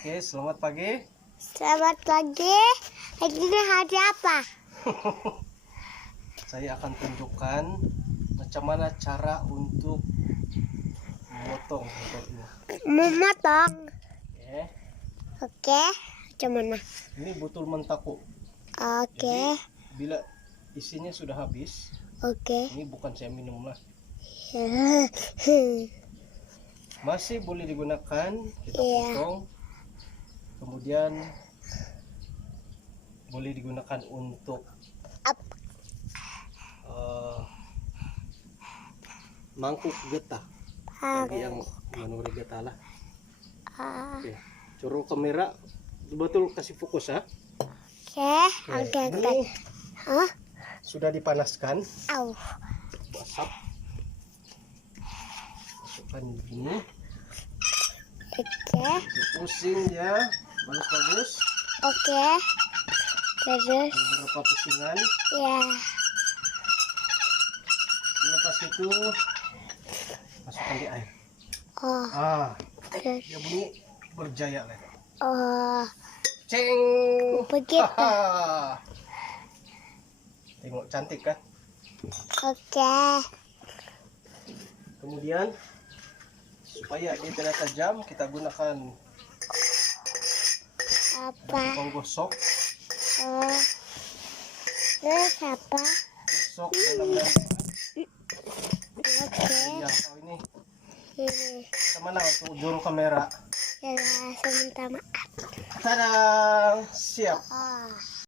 Oke, selamat pagi. Selamat pagi. Hari ini hari apa? Saya akan tunjukkan macam mana cara untuk memotong botol ini. Memotong. Oke, Oke. Macam mana? ini botol mentaku. Oke. Bila isinya sudah habis, Oke. ini bukan saya minum lah. Masih boleh digunakan, kita Iya. potong. Kemudian boleh digunakan untuk mangkuk getah. Bagi yang menuri getah lah. Oke, curu kamera, betul kasih fokus ya. Oke. Ini Hah? sudah dipanaskan. Au. Masak. Masukkan begini. Oke. Pusing ya, bagus-bagus. Oke. Terus. Beberapa pusingan. Ya. Lepas itu masukkan di air. Oh. Dia bunyi berjaya lah. Oh. Ceng. Begitu. Tengok cantik kan? Oke. Kemudian supaya dia tidak tajam, kita gunakan Apa? penggosok. Oh. Terus apa? Gosok dalam Oke. ya kau ini. Ini. Kemana untuk juru kamera? Ya, saya minta maaf. Tadang, siap. Oh.